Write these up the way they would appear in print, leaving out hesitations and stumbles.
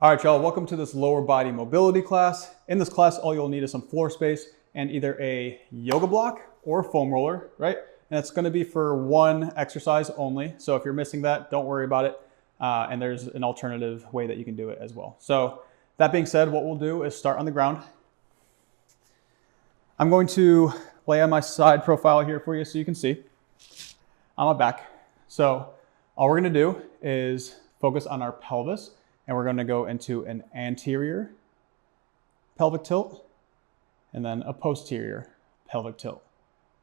All right, y'all, welcome to this lower body mobility class. In this class, all you'll need is some floor space and either a yoga block or a foam roller, right? And it's gonna be for one exercise only. So if you're missing that, don't worry about it. And there's an alternative way that you can do it as well. So that being said, what we'll do is start on the ground. I'm going to lay on my side profile here for you so you can see on my back. So all we're gonna do is focus on our pelvis, and we're going to go into an anterior pelvic tilt and then a posterior pelvic tilt.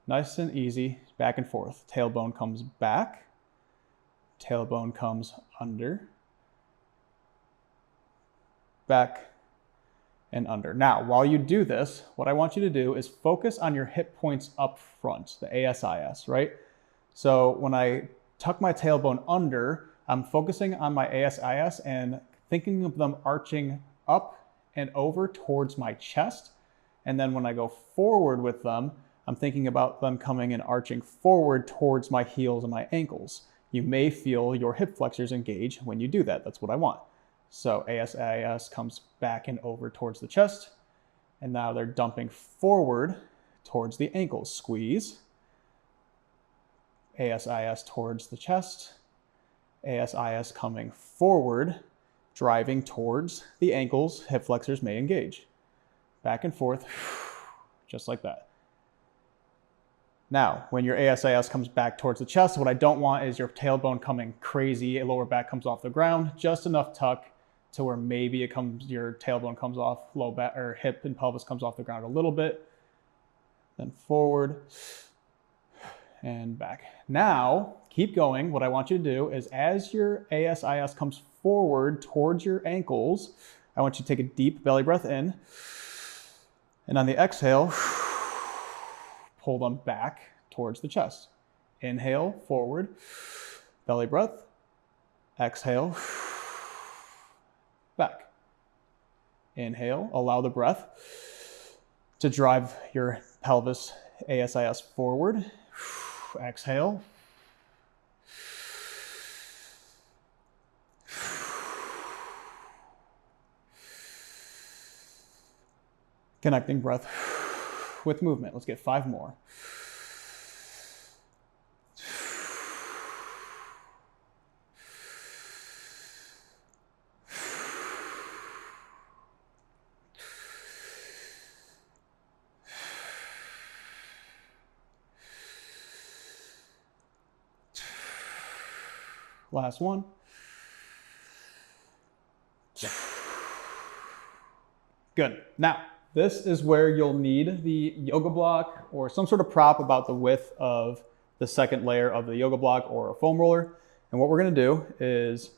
Nice and easy, back and forth. Tailbone comes back, tailbone comes under, back and under. Now, while you do this, what I want you to do is focus on your hip points up front, the ASIS, right? So when I tuck my tailbone under, I'm focusing on my ASIS and thinking of them arching up and over towards my chest. And then when I go forward with them, I'm thinking about them coming and arching forward towards my heels and my ankles. You may feel your hip flexors engage when you do that. That's what I want. So ASIS comes back and over towards the chest. And now they're dumping forward towards the ankles. Squeeze. ASIS towards the chest. ASIS coming forward, driving towards the ankles. Hip flexors may engage. Back and forth, just like that. Now, when your ASIS comes back towards the chest, what I don't want is your tailbone coming crazy, lower back comes off the ground, just enough tuck to where maybe your tailbone comes off, low back or hip and pelvis comes off the ground a little bit. Then forward and back. Now, keep going. What I want you to do is as your ASIS comes forward towards your ankles, I want you to take a deep belly breath in. And on the exhale, pull them back towards the chest. Inhale, forward, belly breath. Exhale, back. Inhale, allow the breath to drive your pelvis ASIS forward. Exhale. Connecting breath with movement. Let's get 5 more. Last one. Good. Now, this is where you'll need the yoga block or some sort of prop about the width of the second layer of the yoga block or a foam roller. And what we're going to do is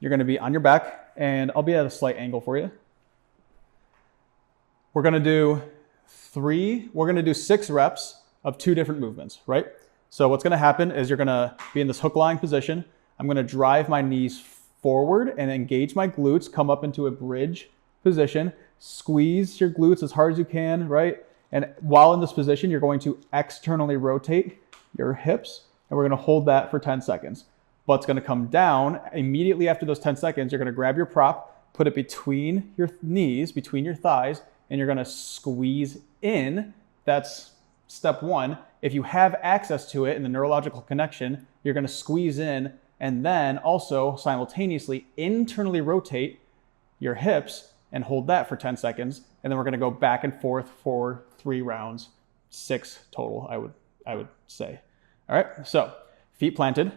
you're going to be on your back, and I'll be at a slight angle for you. We're going to do 6 reps of 2 different movements, right? So what's going to happen is you're going to be in this hook lying position. I'm going to drive my knees forward and engage my glutes, come up into a bridge position, squeeze your glutes as hard as you can, right? And while in this position, you're going to externally rotate your hips, and we're going to hold that for 10 seconds. Butt's going to come down. Immediately after those 10 seconds, you're going to grab your prop, put it between your knees, between your thighs, and you're going to squeeze in. That's step 1. If you have access to it in the neurological connection, you're going to squeeze in and then also simultaneously internally rotate your hips and hold that for 10 seconds. And then we're going to go back and forth for 3 rounds, 6 total, I would say. All right, so feet planted,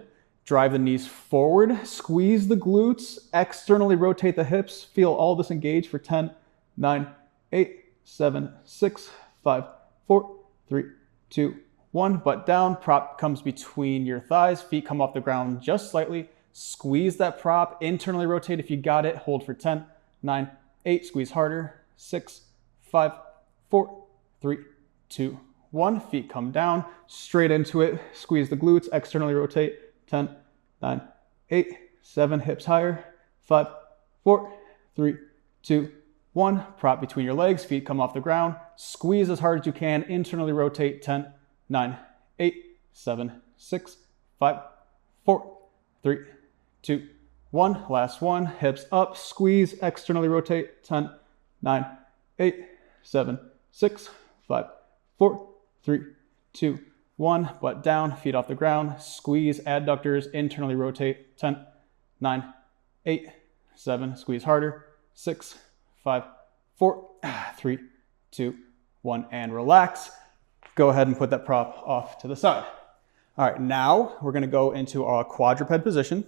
drive the knees forward, squeeze the glutes, externally rotate the hips, feel all this engage for 10, 9, 8, 7, 6, 5, 4, 3, 2, 1. Butt down, prop comes between your thighs, feet come off the ground just slightly. Squeeze that prop, internally rotate if you got it, hold for 10, 9, 8, squeeze harder, 6, 5, 4, 3, 2, 1. Feet come down, straight into it, squeeze the glutes, externally rotate, 10, 9, 8, 7, hips higher, 5, 4, 3, 2, 1. Prop between your legs, feet come off the ground, squeeze as hard as you can, internally rotate, 10, 9, 8, 7, 6, 5, 4, 3, 2, 1, last one, hips up, squeeze, externally rotate, 10, 9, 8, 7, 6, 5, 4, 3, 2, 1, butt down, feet off the ground, squeeze, adductors, internally rotate, 10, 9, 8, 7, squeeze harder, 6, 5, 4, 3, 2, 1, and relax. Go ahead and put that prop off to the side. All right, now we're gonna go into our quadruped position.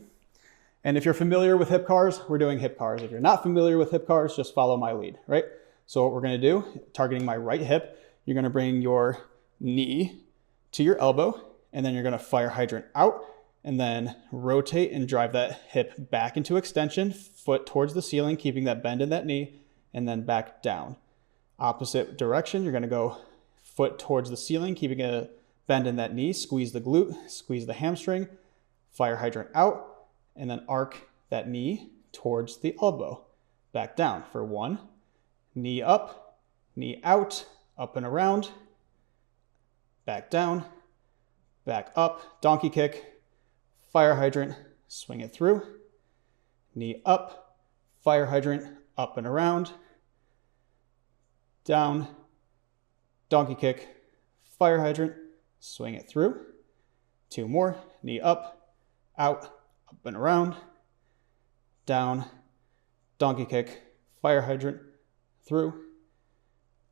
And if you're familiar with hip cars, we're doing hip cars. If you're not familiar with hip cars, just follow my lead, right? So what we're gonna do, targeting my right hip, you're gonna bring your knee to your elbow, and then you're gonna fire hydrant out, and then rotate and drive that hip back into extension, foot towards the ceiling, keeping that bend in that knee, and then back down. Opposite direction, you're gonna go foot towards the ceiling, keeping a bend in that knee, squeeze the glute, squeeze the hamstring, fire hydrant out, and then arc that knee towards the elbow. Back down for 1, knee up, knee out, up and around, back down, back up, donkey kick, fire hydrant, swing it through, knee up, fire hydrant, up and around, down, donkey kick, fire hydrant, swing it through. 2 more, knee up, out, up and around, down, donkey kick, fire hydrant, through,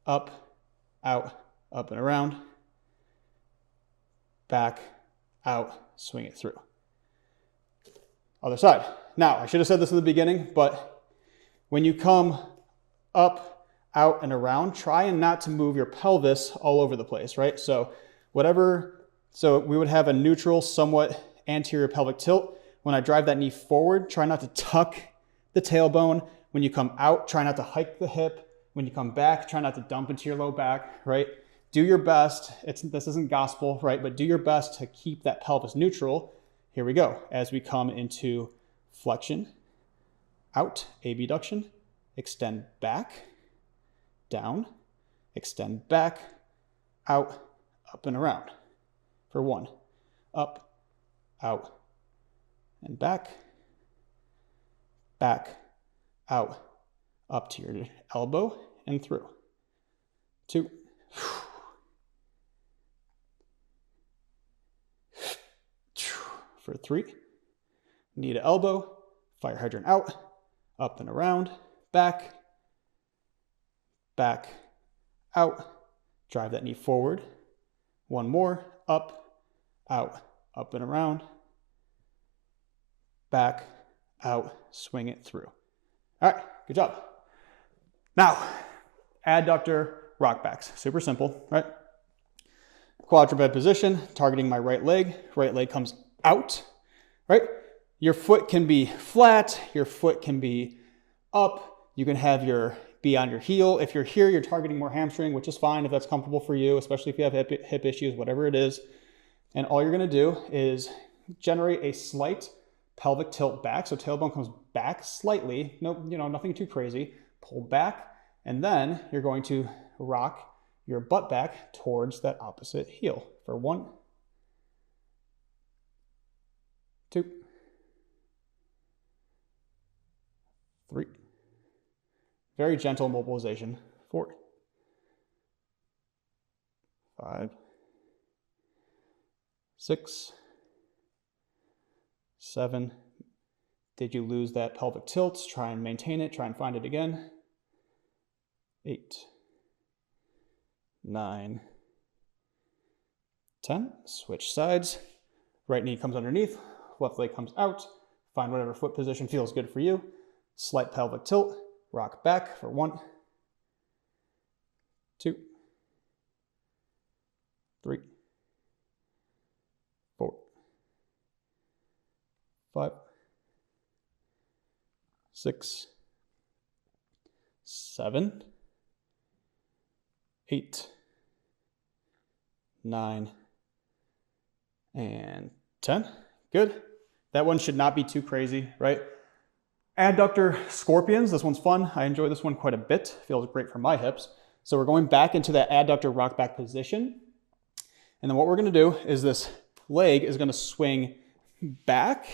up, out, up and around, back, out, swing it through. Other side. Now, I should have said this in the beginning, but when you come up, out, and around, try and not to move your pelvis all over the place, right? So we would have a neutral, somewhat anterior pelvic tilt. When I drive that knee forward, try not to tuck the tailbone. When you come out, try not to hike the hip. When you come back, try not to dump into your low back, right? Do your best. This isn't gospel, right? But do your best to keep that pelvis neutral. Here we go. As we come into flexion, out, abduction, extend back, down, extend back, out, up and around. For 1, up, out, and back, back, out, up to your elbow and through. 2, for 3, knee to elbow, fire hydrant out, up and around, back, back, out, drive that knee forward. 1 more, up, out, up and around, back, out, swing it through. All right, good job. Now, adductor rock backs. Super simple, right? Quadruped position, targeting my right leg comes out, right? Your foot can be flat, your foot can be up, you can have be on your heel. If you're here, you're targeting more hamstring, which is fine if that's comfortable for you, especially if you have hip issues, whatever it is. And all you're gonna do is generate a slight pelvic tilt back. So tailbone comes back slightly, nothing too crazy. Pull back, and then you're going to rock your butt back towards that opposite heel for 1, 2, 3. Very gentle mobilization. 4, 5, 6, 7. Did you lose that pelvic tilt? Try and maintain it. Try and find it again. 8, 9, 10. Switch sides. Right knee comes underneath. Left leg comes out. Find whatever foot position feels good for you. Slight pelvic tilt. Rock back for 1, 2, 3, 4, 5, 6, 7, 8, 9, and 10. Good. That one should not be too crazy, right? Adductor scorpions. This one's fun. I enjoy this one quite a bit. Feels great for my hips. So we're going back into that adductor rock back position. And then what we're going to do is this leg is going to swing back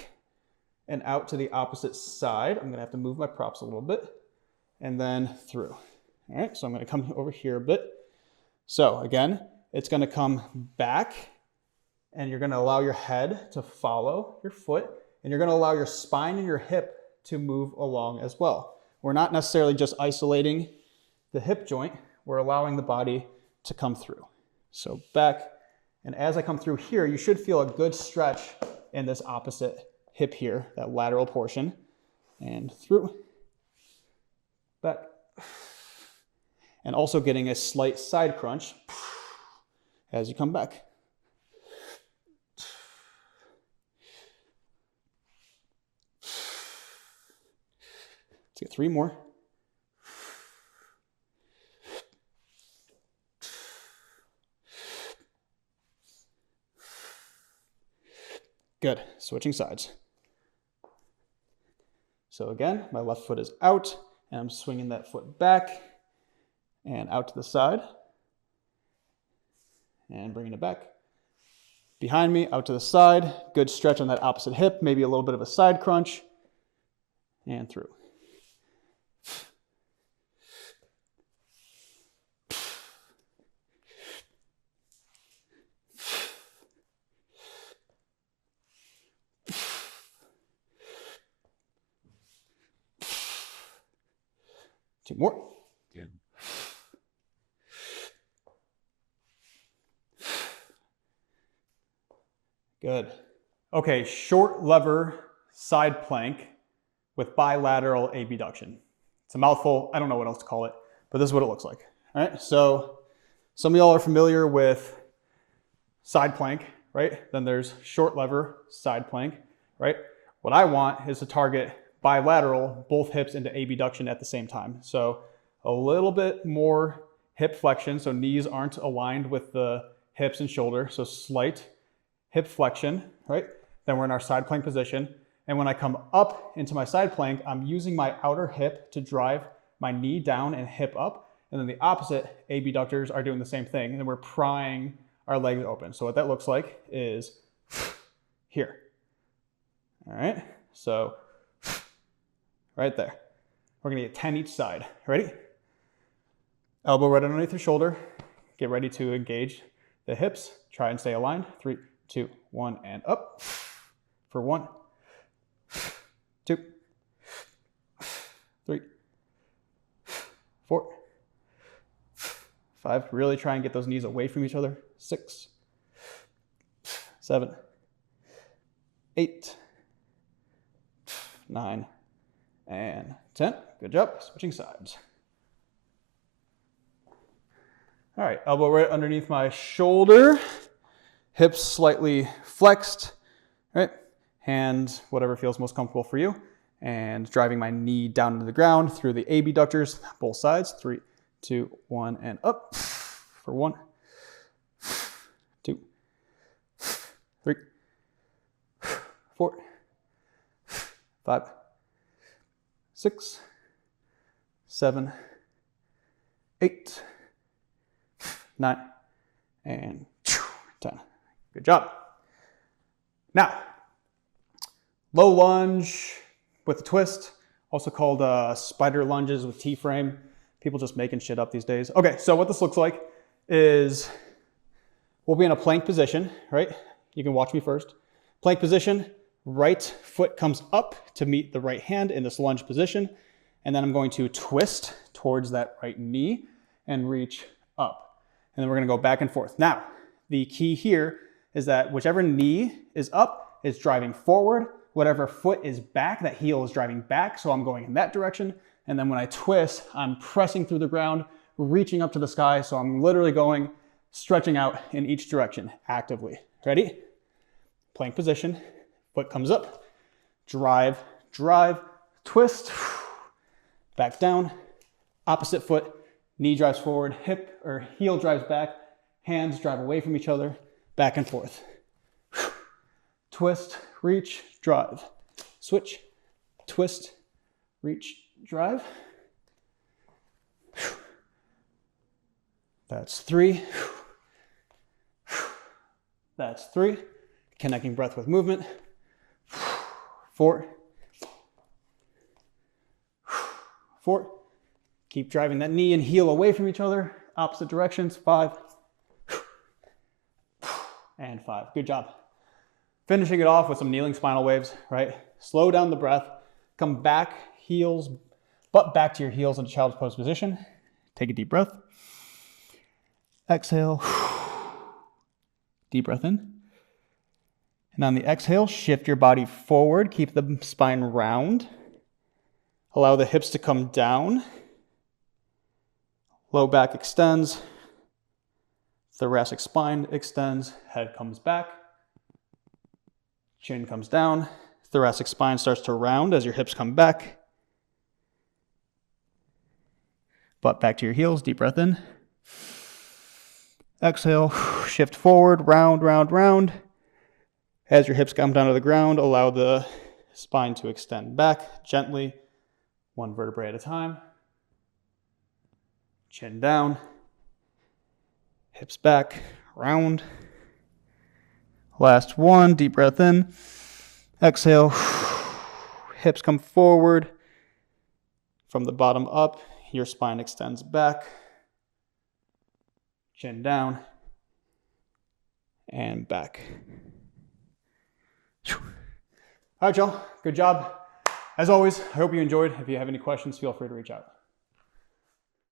and out to the opposite side. I'm gonna have to move my props a little bit, and then through. All right, so I'm gonna come over here a bit. So again, it's gonna come back, and you're gonna allow your head to follow your foot, and you're gonna allow your spine and your hip to move along as well. We're not necessarily just isolating the hip joint, we're allowing the body to come through. So back, and as I come through here, you should feel a good stretch in this opposite hip here, that lateral portion, and through, back, and also getting a slight side crunch as you come back. Let's get 3 more. Good, switching sides. So again, my left foot is out, and I'm swinging that foot back and out to the side, and bringing it back. Behind me, out to the side, good stretch on that opposite hip, maybe a little bit of a side crunch, and through. Two more. Yeah. Good. Okay, short lever side plank with bilateral abduction. It's a mouthful. I don't know what else to call it, but this is what it looks like. All right, so some of y'all are familiar with side plank, right? Then there's short lever side plank, right? What I want is to target bilateral, both hips into abduction at the same time. So a little bit more hip flexion, so knees aren't aligned with the hips and shoulder, so slight hip flexion, right? Then we're in our side plank position. And when I come up into my side plank, I'm using my outer hip to drive my knee down and hip up. And then the opposite abductors are doing the same thing, and we're prying our legs open. So what that looks like is here. All right, so right there. We're gonna get 10 each side. Ready? Elbow right underneath your shoulder. Get ready to engage the hips. Try and stay aligned. 3, 2, 1, and up. For 1, 2, 3, 4, 5. Really try and get those knees away from each other. 6, 7, 8, 9, and 10. Good job. Switching sides. All right, elbow right underneath my shoulder. Hips slightly flexed, right? Hands, whatever feels most comfortable for you. And driving my knee down into the ground through the abductors, both sides. 3, 2, 1, and up. For 1, 2, 3, 4, 5, 6, 7, 8, 9, and 10. Good job. Now, low lunge with a twist, also called spider lunges with T-frame. People just making shit up these days. Okay, so what this looks like is we'll be in a plank position, right? You can watch me first. Plank position, right foot comes up to meet the right hand in this lunge position, and then I'm going to twist towards that right knee and reach up. And then we're gonna go back and forth. Now, the key here is that whichever knee is up is driving forward, whatever foot is back, that heel is driving back, so I'm going in that direction. And then when I twist, I'm pressing through the ground, reaching up to the sky, so I'm literally going, stretching out in each direction actively. Ready? Plank position, foot comes up, drive, drive, twist, back down, opposite foot, knee drives forward, hip or heel drives back, hands drive away from each other, back and forth. Twist, reach, drive. Switch, twist, reach, drive. That's 3. That's 3. Connecting breath with movement. 4, 4. Keep driving that knee and heel away from each other. Opposite directions. 5. And 5. Good job. Finishing it off with some kneeling spinal waves, right? Slow down the breath. Come back, heels, butt back to your heels in a child's pose position. Take a deep breath. Exhale. Deep breath in. And on the exhale, shift your body forward. Keep the spine round. Allow the hips to come down. Low back extends. Thoracic spine extends. Head comes back. Chin comes down. Thoracic spine starts to round as your hips come back. Butt back to your heels. Deep breath in. Exhale. Shift forward. Round, round, round. As your hips come down to the ground, allow the spine to extend back gently, 1 vertebrae at a time. Chin down, hips back, round. Last one, deep breath in. Exhale, hips come forward. From the bottom up, your spine extends back. Chin down, and back. All right, y'all. Good job. As always, I hope you enjoyed. If you have any questions, feel free to reach out.